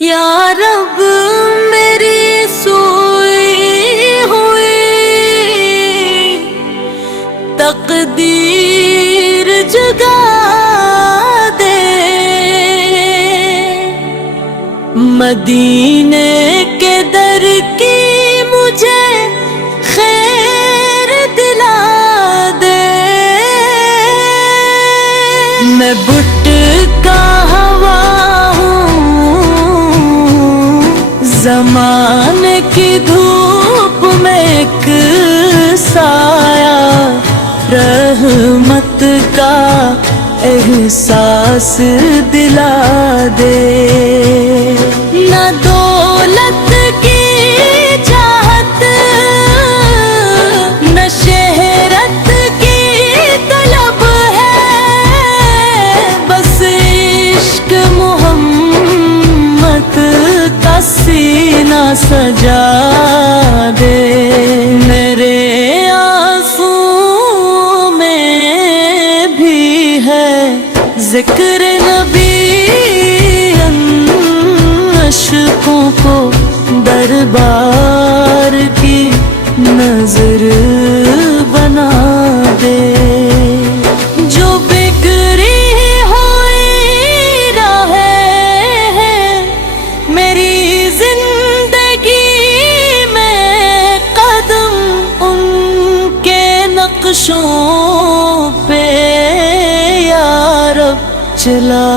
یا رب میری سوئی ہوئی تقدیر جگا دے، مدینے کے در کی مجھے خیر دلا دے، میں بٹ کا ہوا زمانے کی دھوپ میں ایک سایہ، رحمت کا احساس دلا دے، نہ دولت کی چاہت نہ شہرت کی طلب ہے، بس عشق محمد کا سینہ سجا دے، میرے آنسو میں بھی ہے ذکر نبی، ان عشقوں کو دربار کی نظر بنا دے، جو بگڑی ہوئی راہیں ہیں میری زندگی میں، قدم ان کے نقشوں پہ یا رب چلا